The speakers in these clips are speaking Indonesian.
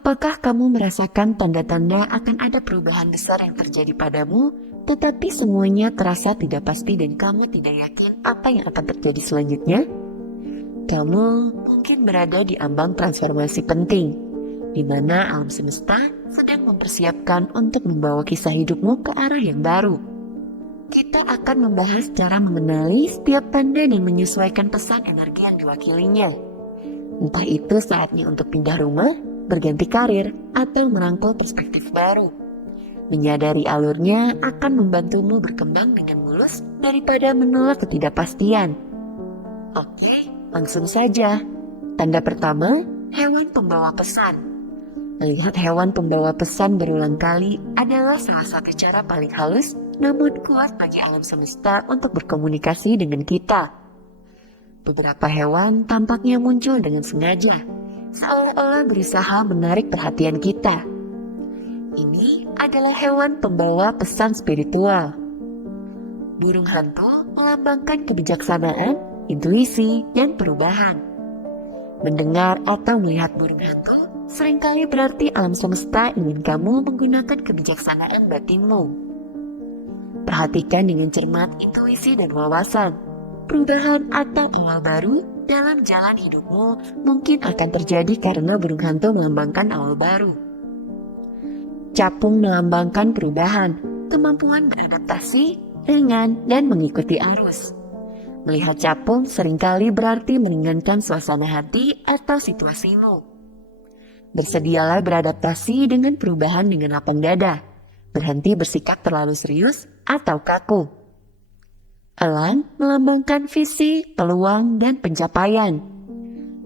Apakah kamu merasakan tanda-tanda akan ada perubahan besar yang terjadi padamu, tetapi semuanya terasa tidak pasti dan kamu tidak yakin apa yang akan terjadi selanjutnya? Kamu mungkin berada di ambang transformasi penting, di mana alam semesta sedang mempersiapkan untuk membawa kisah hidupmu ke arah yang baru. Kita akan membahas cara mengenali setiap tanda dan menyesuaikan pesan energi yang diwakilinya. Entah itu saatnya untuk pindah rumah, berganti karir, atau merangkul perspektif baru. Menyadari alurnya akan membantumu berkembang dengan mulus daripada menolak ketidakpastian. Oke, langsung saja. Tanda pertama, hewan pembawa pesan. Melihat hewan pembawa pesan berulang kali adalah salah satu cara paling halus namun kuat bagi alam semesta untuk berkomunikasi dengan kita. Beberapa hewan tampaknya muncul dengan sengaja, seolah-olah berusaha menarik perhatian kita. Ini adalah hewan pembawa pesan spiritual. Burung hantu melambangkan kebijaksanaan, intuisi, dan perubahan. Mendengar atau melihat burung hantu seringkali berarti alam semesta ingin kamu menggunakan kebijaksanaan batinmu. Perhatikan dengan cermat intuisi dan wawasan. Perubahan atau awal baru dalam jalan hidupmu mungkin akan terjadi karena burung hantu melambangkan awal baru. Capung melambangkan perubahan, kemampuan beradaptasi, ringan, dan mengikuti arus. Melihat capung seringkali berarti meringankan suasana hati atau situasimu. Bersedialah beradaptasi dengan perubahan dengan lapang dada. Berhenti bersikap terlalu serius atau kaku. Elang melambangkan visi, peluang, dan pencapaian.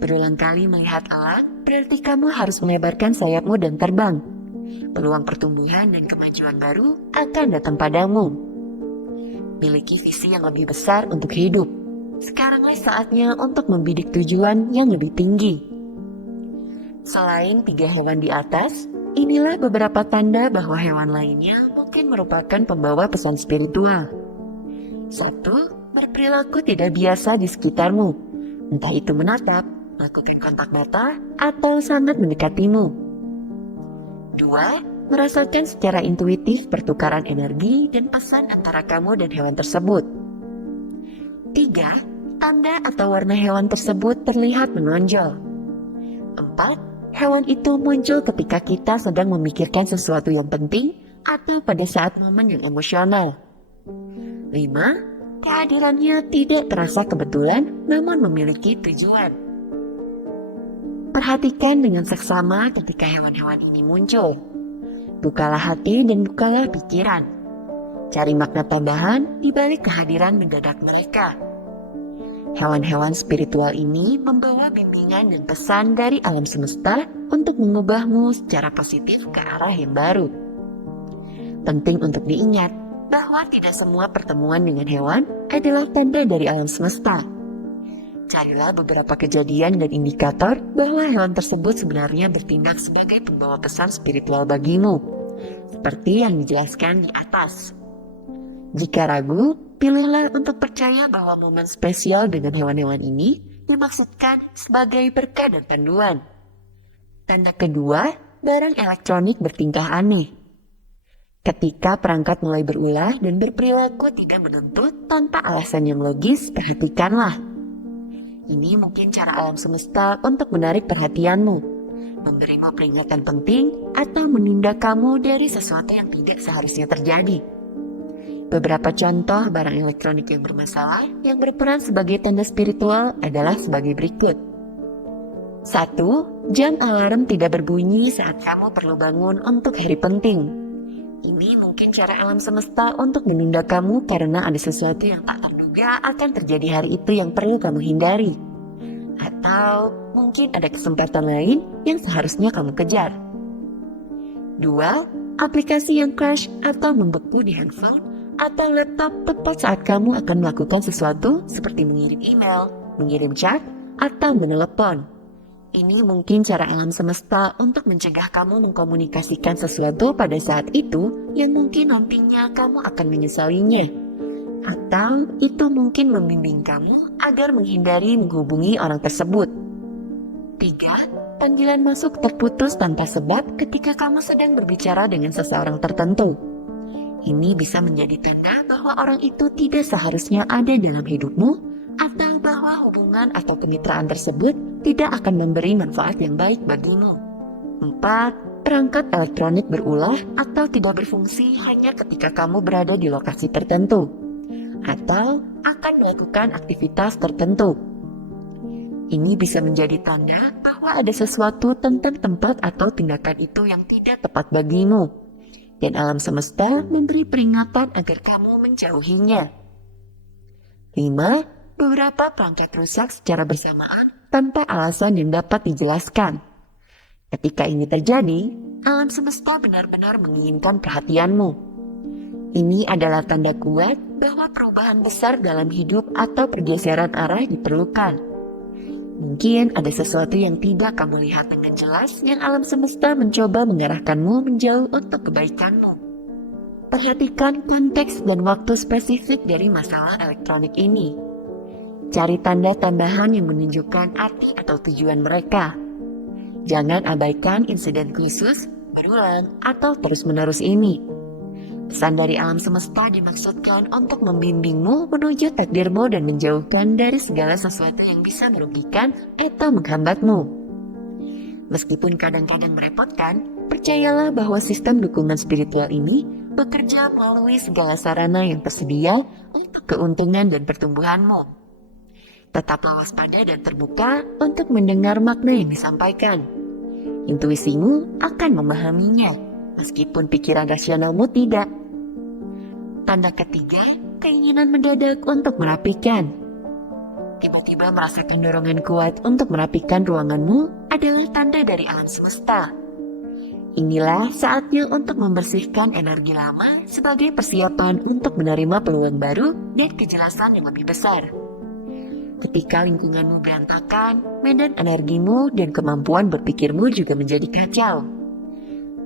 Berulang kali melihat elang berarti kamu harus melebarkan sayapmu dan terbang. Peluang pertumbuhan dan kemajuan baru akan datang padamu. Miliki visi yang lebih besar untuk hidup. Sekaranglah saatnya untuk membidik tujuan yang lebih tinggi. Selain 3 hewan di atas, inilah beberapa tanda bahwa hewan lainnya mungkin merupakan pembawa pesan spiritual. 1. Berperilaku tidak biasa di sekitarmu. Entah itu menatap, melakukan kontak mata, atau sangat mendekatimu. 2. Merasakan secara intuitif pertukaran energi dan pesan antara kamu dan hewan tersebut. 3. Tanda atau warna hewan tersebut terlihat menonjol. 4. Hewan itu muncul ketika kita sedang memikirkan sesuatu yang penting atau pada saat momen yang emosional. 5. Kehadirannya tidak terasa kebetulan namun memiliki tujuan. Perhatikan dengan seksama ketika hewan-hewan ini muncul. Bukalah hati dan bukalah pikiran. Cari makna tambahan di balik kehadiran mendadak mereka. Hewan-hewan spiritual ini membawa bimbingan dan pesan dari alam semesta untuk mengubahmu secara positif ke arah yang baru. Penting untuk diingat bahwa tidak semua pertemuan dengan hewan adalah tanda dari alam semesta. Carilah beberapa kejadian dan indikator bahwa hewan tersebut sebenarnya bertindak sebagai pembawa pesan spiritual bagimu, seperti yang dijelaskan di atas. Jika ragu, pilihlah untuk percaya bahwa momen spesial dengan hewan-hewan ini dimaksudkan sebagai berkah dan panduan. Tanda kedua, barang elektronik bertingkah aneh. Ketika perangkat mulai berulah dan berperilaku tidak menuntut tanpa alasan yang logis, perhatikanlah. Ini mungkin cara alam semesta untuk menarik perhatianmu, memberimu peringatan penting, atau menunda kamu dari sesuatu yang tidak seharusnya terjadi. Beberapa contoh barang elektronik yang bermasalah yang berperan sebagai tanda spiritual adalah sebagai berikut. 1. Jam alarm tidak berbunyi saat kamu perlu bangun untuk hari penting. Ini mungkin cara alam semesta untuk menunda kamu karena ada sesuatu yang tak terduga akan terjadi hari itu yang perlu kamu hindari. Atau mungkin ada kesempatan lain yang seharusnya kamu kejar. 2. Aplikasi yang crash atau membeku di handphone atau laptop tepat saat kamu akan melakukan sesuatu seperti mengirim email, mengirim chat, atau menelepon. Ini mungkin cara alam semesta untuk mencegah kamu mengkomunikasikan sesuatu pada saat itu yang mungkin nantinya kamu akan menyesalinya. Atau itu mungkin membimbing kamu agar menghindari menghubungi orang tersebut. 3. panggilan masuk terputus tanpa sebab ketika kamu sedang berbicara dengan seseorang tertentu. Ini bisa menjadi tanda bahwa orang itu tidak seharusnya ada dalam hidupmu, atau bahwa hubungan atau kemitraan tersebut tidak akan memberi manfaat yang baik bagimu. 4. Perangkat elektronik berulah atau tidak berfungsi hanya ketika kamu berada di lokasi tertentu, atau akan melakukan aktivitas tertentu. Ini bisa menjadi tanda bahwa ada sesuatu tentang tempat atau tindakan itu yang tidak tepat bagimu, dan alam semesta memberi peringatan agar kamu menjauhinya. 5. Beberapa perangkat rusak secara bersamaan tanpa alasan yang dapat dijelaskan. Ketika ini terjadi, alam semesta benar-benar menginginkan perhatianmu. Ini adalah tanda kuat bahwa perubahan besar dalam hidup atau pergeseran arah diperlukan. Mungkin ada sesuatu yang tidak kamu lihat dengan jelas yang alam semesta mencoba mengarahkanmu menjauh untuk kebaikanmu. Perhatikan konteks dan waktu spesifik dari masalah elektronik ini. Cari tanda tambahan yang menunjukkan arti atau tujuan mereka. Jangan abaikan insiden khusus, berulang, atau terus-menerus ini. Pesan dari alam semesta dimaksudkan untuk membimbingmu menuju takdirmu dan menjauhkan dari segala sesuatu yang bisa merugikan atau menghambatmu. Meskipun kadang-kadang merepotkan, percayalah bahwa sistem dukungan spiritual ini bekerja melalui segala sarana yang tersedia untuk keuntungan dan pertumbuhanmu. Tetaplah waspada dan terbuka untuk mendengar makna yang disampaikan. Intuisimu akan memahaminya, meskipun pikiran rasionalmu tidak. Tanda ketiga, keinginan mendadak untuk merapikan. Tiba-tiba merasakan dorongan kuat untuk merapikan ruanganmu adalah tanda dari alam semesta. Inilah saatnya untuk membersihkan energi lama sebagai persiapan untuk menerima peluang baru dan kejelasan yang lebih besar. Ketika lingkunganmu berantakan, medan energimu dan kemampuan berpikirmu juga menjadi kacau.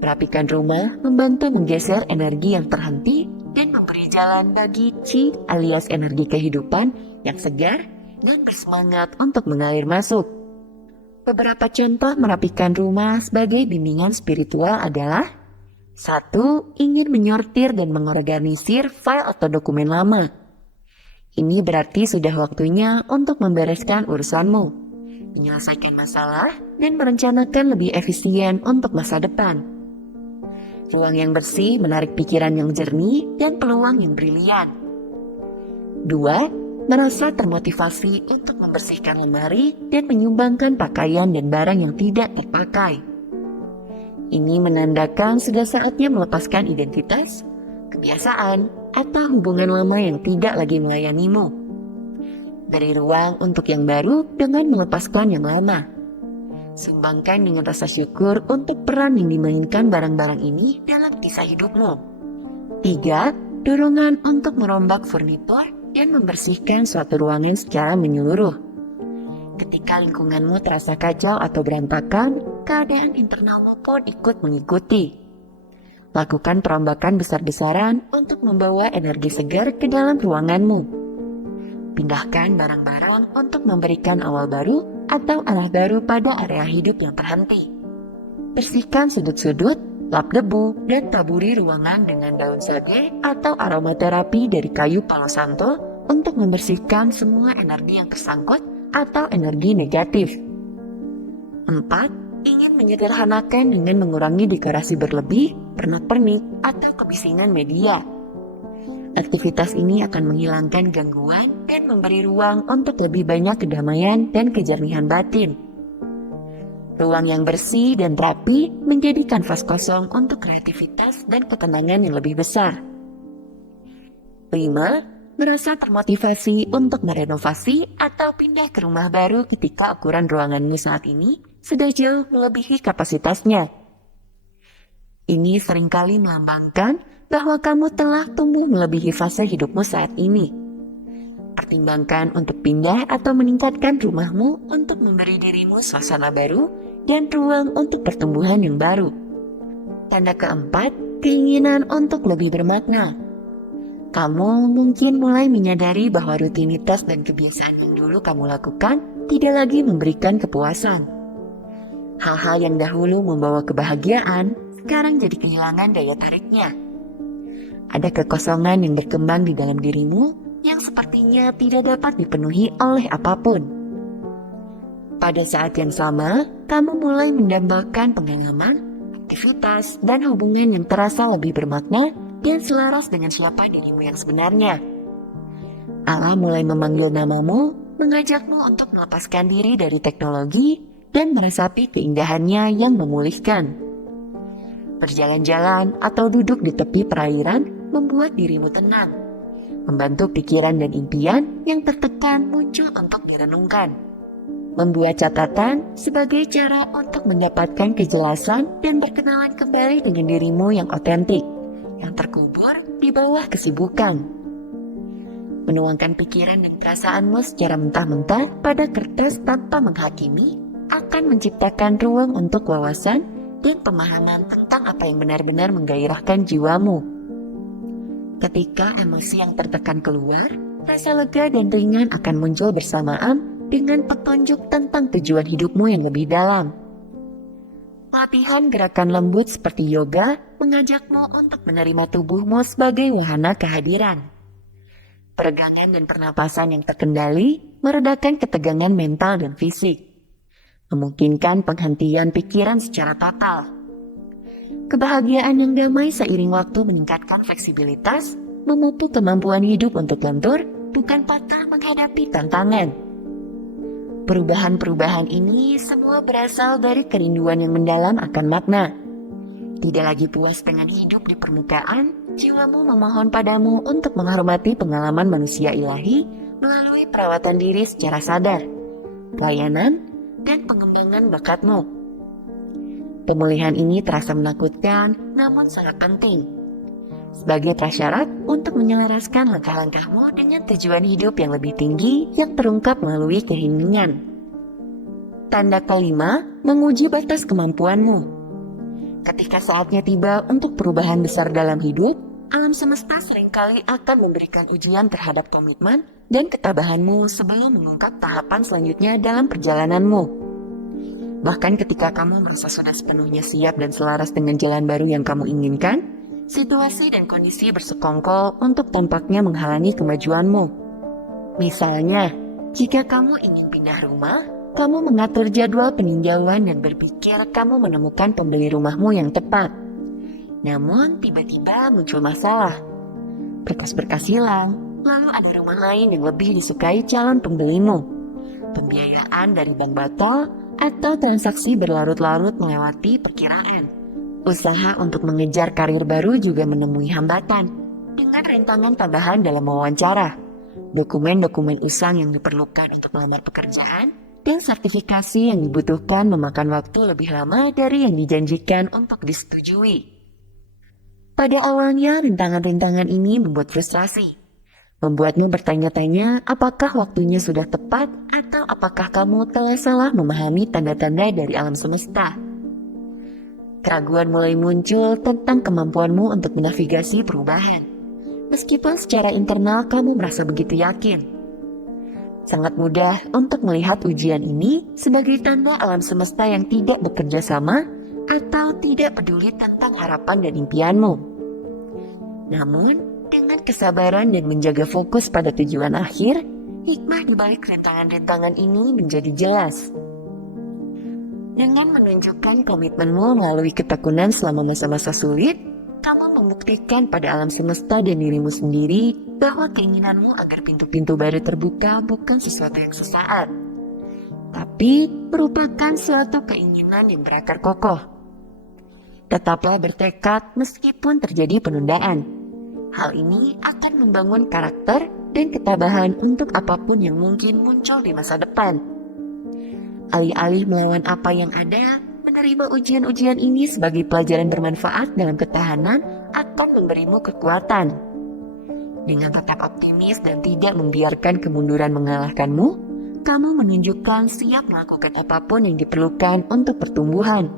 Merapikan rumah membantu menggeser energi yang terhenti dan memberi jalan bagi Qi alias energi kehidupan yang segar dan bersemangat untuk mengalir masuk. Beberapa contoh merapikan rumah sebagai bimbingan spiritual adalah: 1. Ingin menyortir dan mengorganisir file atau dokumen lama. Ini berarti sudah waktunya untuk membereskan urusanmu, menyelesaikan masalah, dan merencanakan lebih efisien untuk masa depan. Ruang yang bersih menarik pikiran yang jernih dan peluang yang brilian. 2. Merasa termotivasi untuk membersihkan lemari dan menyumbangkan pakaian dan barang yang tidak terpakai. Ini menandakan sudah saatnya melepaskan identitas, kebiasaan, atau hubungan lama yang tidak lagi melayanimu. Beri ruang untuk yang baru dengan melepaskan yang lama. Sumbangkan dengan rasa syukur untuk peran yang dimainkan barang-barang ini dalam kisah hidupmu. 3. Dorongan untuk merombak furnitur dan membersihkan suatu ruangan secara menyeluruh. Ketika lingkunganmu terasa kacau atau berantakan, keadaan internalmu pun ikut mengikuti. Lakukan perombakan besar-besaran untuk membawa energi segar ke dalam ruanganmu. Pindahkan barang-barang untuk memberikan awal baru atau arah baru pada area hidup yang terhenti. Bersihkan sudut-sudut, lap debu, dan taburi ruangan dengan daun sage atau aromaterapi dari kayu palo santo untuk membersihkan semua energi yang tersangkut atau energi negatif. 4. Ingin menyederhanakan dengan mengurangi dekorasi berlebih, pernak-pernik, atau kebisingan media. Aktivitas ini akan menghilangkan gangguan dan memberi ruang untuk lebih banyak kedamaian dan kejernihan batin. Ruang yang bersih dan rapi menjadi kanvas kosong untuk kreativitas dan ketenangan yang lebih besar. 5. Merasa termotivasi untuk merenovasi atau pindah ke rumah baru ketika ukuran ruanganmu saat ini sudah jauh melebihi kapasitasnya. Ini seringkali melambangkan bahwa kamu telah tumbuh melebihi fase hidupmu saat ini. Pertimbangkan untuk pindah atau meningkatkan rumahmu untuk memberi dirimu suasana baru dan ruang untuk pertumbuhan yang baru. Tanda keempat, keinginan untuk lebih bermakna. Kamu mungkin mulai menyadari bahwa rutinitas dan kebiasaan yang dulu kamu lakukan tidak lagi memberikan kepuasan. Hal-hal yang dahulu membawa kebahagiaan, sekarang jadi kehilangan daya tariknya. Ada kekosongan yang berkembang di dalam dirimu yang sepertinya tidak dapat dipenuhi oleh apapun. Pada saat yang sama, kamu mulai mendambakan pengalaman, aktivitas, dan hubungan yang terasa lebih bermakna dan selaras dengan siapa dirimu yang sebenarnya. Allah mulai memanggil namamu, mengajakmu untuk melepaskan diri dari teknologi dan meresapi keindahannya yang memulihkan. Berjalan-jalan atau duduk di tepi perairan membuat dirimu tenang, membantu pikiran dan impian yang tertekan muncul untuk direnungkan. Membuat catatan sebagai cara untuk mendapatkan kejelasan dan berkenalan kembali dengan dirimu yang otentik, yang terkubur di bawah kesibukan. Menuangkan pikiran dan perasaanmu secara mentah-mentah pada kertas tanpa menghakimi akan menciptakan ruang untuk wawasan dan pemahaman tentang apa yang benar-benar menggairahkan jiwamu. Ketika emosi yang tertekan keluar, rasa lega dan ringan akan muncul bersamaan dengan petunjuk tentang tujuan hidupmu yang lebih dalam. Latihan gerakan lembut seperti yoga mengajakmu untuk menerima tubuhmu sebagai wahana kehadiran. Peregangan dan pernapasan yang terkendali meredakan ketegangan mental dan fisik, memungkinkan penghentian pikiran secara total. Kebahagiaan yang damai seiring waktu meningkatkan fleksibilitas, memupuk kemampuan hidup untuk lentur, bukan patah menghadapi tantangan. Perubahan-perubahan ini semua berasal dari kerinduan yang mendalam akan makna. Tidak lagi puas dengan hidup di permukaan, jiwamu memohon padamu untuk menghormati pengalaman manusia ilahi melalui perawatan diri secara sadar, pelayanan, dan pengembangan bakatmu. Pemulihan ini terasa menakutkan, namun sangat penting. Sebagai prasyarat untuk menyelaraskan langkah-langkahmu dengan tujuan hidup yang lebih tinggi yang terungkap melalui keheningan. Tanda kelima, menguji batas kemampuanmu. Ketika saatnya tiba untuk perubahan besar dalam hidup, alam semesta seringkali akan memberikan ujian terhadap komitmen dan ketabahanmu sebelum mengungkap tahapan selanjutnya dalam perjalananmu. Bahkan ketika kamu merasa sudah sepenuhnya siap dan selaras dengan jalan baru yang kamu inginkan, situasi dan kondisi bersekongkol untuk tampaknya menghalangi kemajuanmu. Misalnya, jika kamu ingin pindah rumah, kamu mengatur jadwal peninjauan dan berpikir kamu menemukan pembeli rumahmu yang tepat. Namun, tiba-tiba muncul masalah. Berkas-berkas hilang, lalu ada rumah lain yang lebih disukai calon pembelimu. Pembiayaan dari bank batal, atau transaksi berlarut-larut melewati perkiraan. Usaha untuk mengejar karir baru juga menemui hambatan, dengan rintangan tambahan dalam wawancara, dokumen-dokumen usang yang diperlukan untuk melamar pekerjaan, dan sertifikasi yang dibutuhkan memakan waktu lebih lama dari yang dijanjikan untuk disetujui. Pada awalnya, rintangan-rintangan ini membuat frustrasi, membuatmu bertanya-tanya apakah waktunya sudah tepat atau apakah kamu telah salah memahami tanda-tanda dari alam semesta. Keraguan mulai muncul tentang kemampuanmu untuk menavigasi perubahan, meskipun secara internal kamu merasa begitu yakin. Sangat mudah untuk melihat ujian ini sebagai tanda alam semesta yang tidak bekerja sama atau tidak peduli tentang harapan dan impianmu. Namun, dengan kesabaran dan menjaga fokus pada tujuan akhir, hikmah di balik rintangan-rintangan ini menjadi jelas. Dengan menunjukkan komitmenmu melalui ketekunan selama masa-masa sulit, kamu membuktikan pada alam semesta dan dirimu sendiri bahwa keinginanmu agar pintu-pintu baru terbuka bukan sesuatu yang sesaat, tapi merupakan suatu keinginan yang berakar kokoh. Tetaplah bertekad meskipun terjadi penundaan. Hal ini akan membangun karakter dan ketabahan untuk apapun yang mungkin muncul di masa depan. Alih-alih melawan apa yang ada, menerima ujian-ujian ini sebagai pelajaran bermanfaat dalam ketahanan akan memberimu kekuatan. Dengan tetap optimis dan tidak membiarkan kemunduran mengalahkanmu, kamu menunjukkan siap melakukan apapun yang diperlukan untuk pertumbuhan.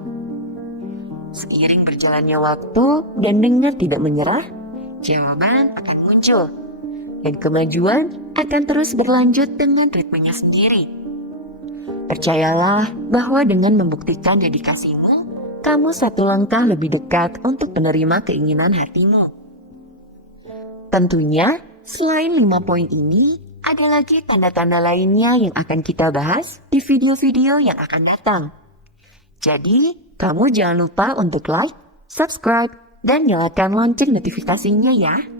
Seiring berjalannya waktu dan dengan tidak menyerah, jawaban akan muncul, dan kemajuan akan terus berlanjut dengan ritmenya sendiri. Percayalah bahwa dengan membuktikan dedikasimu, kamu satu langkah lebih dekat untuk menerima keinginan hatimu. Tentunya, selain 5 poin ini, ada lagi tanda-tanda lainnya yang akan kita bahas di video-video yang akan datang. Jadi, kamu jangan lupa untuk like, subscribe, dan nyalakan lonceng notifikasinya ya.